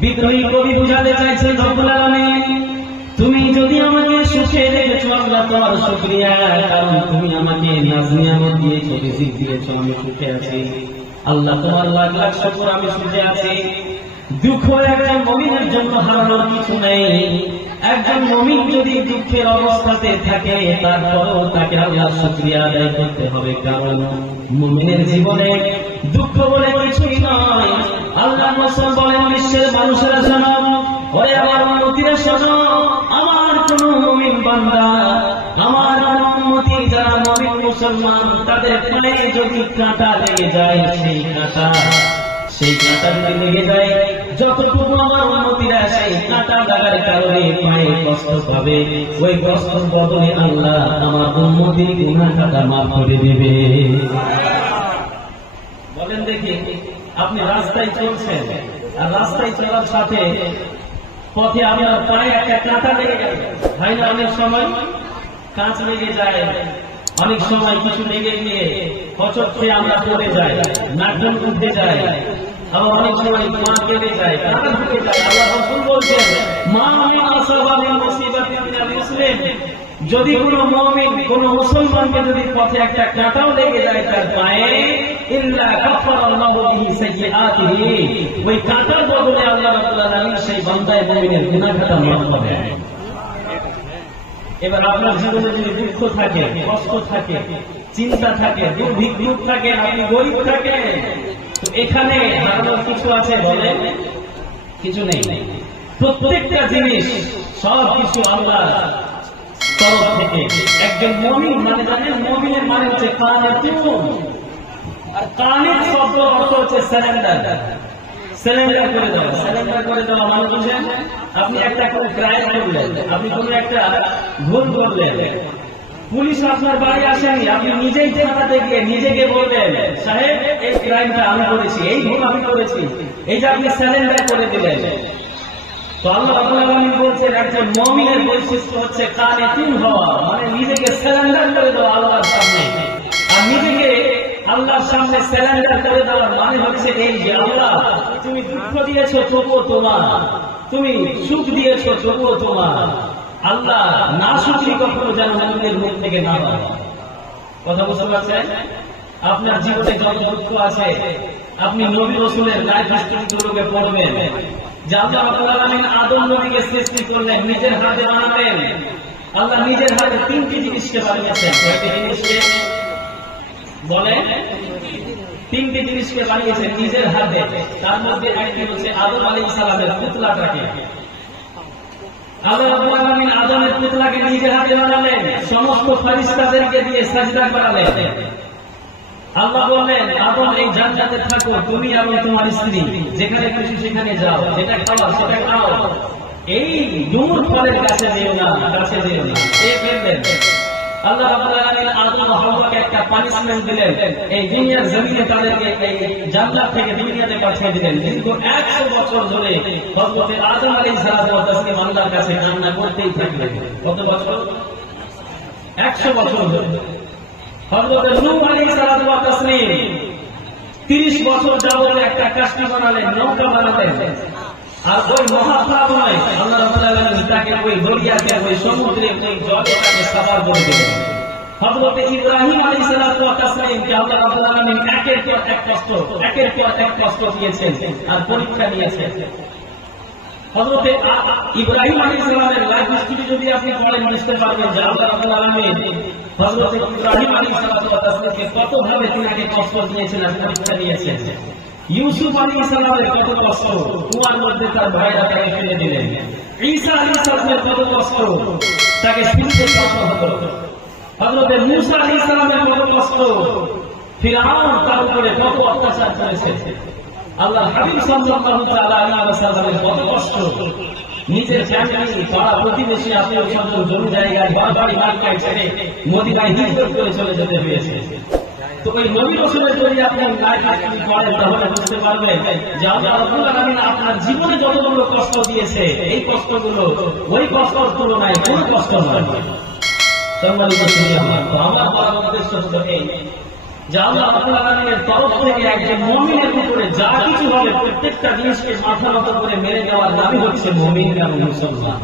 বিদ্রোহী কবি বুঝাতে চাইছেন রব্বুল আলামিন তুমি যদি আমাকে সুখে রেখেছো আল্লাহ তোমার শুকরিয়া, কারণ তুমি আমাকে নাজনিয়ামত দিয়েছো, রিজিক দিয়েছো, আমি সুখে আছি। আল্লাহ তোমার লাখ লাখ শুকর, আমি সুখে আছি। দুঃখ একজন মুমিনের জন্য হারানোর কিছু নেই। একজন মুমিন যদি দুঃখের অবস্থাতে থাকে তারপরেও তাকে আল্লাহর শুকরিয়া আদায় করতে হবে, কারণ মুমিনের জীবনে দুঃখ বলে কিছুই নয়। আল্লাহ রাসূল বলেন বিশ্বের মানুষেরা শোনো, ওরে আমার উম্মতিরা শোনো, আমার কোন মুমিন বান্দা, আমার কোন উম্মতি যারা মুমিন মুসলমান, তাদের পায়ে যদি কাঁটা লেগে যায়, সেই কাঁটা যদি লেগে যায়, যতটুকু আমার উম্মতিরা সেই কাঁটা লাগার কারণে পায়ে কষ্ট পাবে, ওই কষ্টের বদলে আল্লাহ আমার উম্মতির গুনাহটা মাফ করে দেবে। বলেন দেখি, আপনি রাস্তায় চলছেন, আর রাস্তায় চলার সাথে পথে আপনার পায়ে একটা কাঁটা লেগে গেল, হয় না? অনেক সময় কাঁচ লেগে যায়, অনেক সময় কিছু লেগে গিয়ে হচট খেয়ে আমরা পড়ে যাই, নাকডন উঠে যায়, আবার অনেক সময় পা কেটে যায়, কাঁটা ঢুকে যায়। আল্লাহ রাসূল বলছেন মা মিন আসাবাতিন মুসিবাতিন মিনাল মুসলিম, যদি কোন মুমিন কোন মুসলমানকে যদি পথে একটা কাঁটাও লেগে যায় তার পায়ে, ইল্লা কাফারাল্লাহু বিহি সাইয়্যাতিহি, ওই কাঁটার বদলে আল্লাহ রাব্বুল আলামিন সেই বান্দার মুমিনের গুনাহটা মাফ করে। এবার আপনার জীবনে যদি দুঃখ থাকে, কষ্ট থাকে, চিন্তা থাকে, দুর্ভিক্ষ থাকে, আপনি গরিব থাকে, তো এখানে হারানোর কিছু আছে? বলে কিছু নেই। প্রত্যেকটা জিনিস সব কিছু আল্লাহ তরফ থেকে। একজন মুমিন মানে জানেন, মুমিনের মানে হচ্ছে কানিতুন, আর কানিত শব্দ অর্থ হচ্ছে সারেন্ডার। সারেন্ডার করে দাও, সারেন্ডার করে দেওয়া মানে বুঝেন, আপনি একটা করে ক্রাইম করলেন, আপনি কোন একটা ভুল করলেন, পুলিশ আপনার বাড়ি আসেনি, আপনি নিজেই থানাতে গিয়ে নিজেকে বলবেন সাহেব এই ক্রাইমটা আমি করেছি, এই ভুল আমি করেছি, এই যে আপনি সারেন্ডার করে দিলেন। তো আল্লাহ রাব্বুল আলামিন বলছেন একজন মুমিনের বৈশিষ্ট্য হচ্ছে কানিতুন হওয়া, মানে নিজেকে সারেন্ডার করে দেওয়া আল্লাহর সামনে। আর নিজেকে আল্লাহর সামনে সারেন্ডার করে দেওয়ার মানে হচ্ছে এই যে আল্লাহ তুমি দুঃখ দিয়েছো তবুও তোমার, তুমি সুখ দিয়েছো তবুও তোমার। আল্লাহ না শুকরি কখনো যেন মুমিনের মুখ থেকে না হয়। কথা বুঝতে পারছেন? আপনার জীবনে যত দুঃখ আছে আপনি নবী রাসূলের লাইফ হিস্ট্রিগুলোকে পড়বেন, যে আল্লাহ রাব্বুল আলামিন আদম নবীকে সৃষ্টি করলেন, নিজের হাতে বানালেন। আল্লাহ নিজের হাতে তিনটি জিনিসকে বানিয়েছেন। কয়টি জিনিসকে বলে? তিনটি জিনিসকে বানিয়েছেন নিজের হাতে। তার মধ্যে একটি হচ্ছে আদম আলাইহিস সালামের পুতলাটাকে। আল্লাহ রাব্বুল আলামিন আদমের পুতলাকে নিজের হাতে বানালেন, সমস্ত ফেরেশতাদেরকে দিয়ে সাজদা করালেন। আল্লাহ বললেন আদম এই জান্নাতে থাকো, তুমি এবং তোমার স্ত্রী, যেখানে খুশি সেখানে যাও, যেটা খাও সেটা খাও, এই ডুমুর ফলের কাছে যেও না, কাছে যেও না। আল্লাহ রাব্বুল আলামিন আদম ও হাওয়াকে একটা পানিশমেন্ট দিলেন, এই দুনিয়ার জমিনে তাদেরকে এই জান্নাত থেকে দুনিয়াতে পাঠিয়ে দিলেন। কিন্তু 100 বছর ধরে হযরত আদম আলাইহিস সালাতু ওয়াস সালাম আল্লাহর কাছে কান্না করতেই থাকলেন। কত বছর? 100 বছর ধরে। হযরত নূহ আলাইহিস সালাতু ওয়াস সালাম 30 বছর যাবত একটা কাষ্টি বানালেন, নৌকা বানালেন। আর ওই মহাপ্লাবনে আল্লাহ রাব্বুল আলামিন তাকে ওই দরিয়াতে, ওই সমুদ্রে, ওই জলে তাকে সাফার করে দিলেন। হযরত ইব্রাহিম আলাইহিস সালাতু ওয়াস সালামকে আল্লাহ রাব্বুল আলামিন একের পর এক কষ্ট দিয়েছেন আর পরীক্ষা নিয়েছেন। হযরত ইব্রাহিম আলাইহিস সালামের লাইফ হিস্টরি যদি আপনি পড়েন বুঝতে পারবেন যে আল্লাহ রাব্বুল আলামিন হযরত ইব্রাহিম আলাইহিস সালাতু ওয়াস সালামকে কতভাবে তিনাকে কষ্ট দিয়েছেন আর পরীক্ষা নিয়েছেন। ইউসুফ আলাইহিস সালামের কত কষ্ট, কুয়ার মধ্যে তার ভাইরা তাকে ফেলে দিলেন। ঈসা আলাইহিস সালামের কত কষ্ট, তাকে শুনতে কষ্ট হতো। হযরত মূসা আলাইহিস সালামের কত কষ্ট, ফিরআউন তার উপরে কত অত্যাচার করেছে। আল্লাহর হাবিব সাল্লাল্লাহু তাআলা আলাইহি ওয়াসাল্লামের কত কষ্ট, নিজের ফ্যামিলি, পাড়া প্রতিবেশী, আত্মীয় স্বজন, জমি জায়গা, বাড়ি মার্কেট ছেড়ে মদিনায় হিজরত করে চলে যেতে হয়েছে। তো ওই নবী রাসূলের যদি আপনি লাইফ হিস্টরি পড়েন তাহলে বুঝতে পারবেন যে আল্লাহ রাব্বুল আলামিন আপনার জীবনে যতগুলো কষ্ট দিয়েছে, এই কষ্টগুলো ওই কষ্টের তুলনায় কোনো কষ্ট নয়। সম্মানিত সুধী আমার, তো আমার বলার উদ্দেশ্য হলো এই যে আল্লাহ রাব্বুল আলামিনের তরফ থেকে একজন মুমিনের উপরে যা কিছু হবে প্রত্যেকটা জিনিসকে মাথা নত করে মেনে নেওয়ার নামই হচ্ছে মুমিন এবং মুসলমান।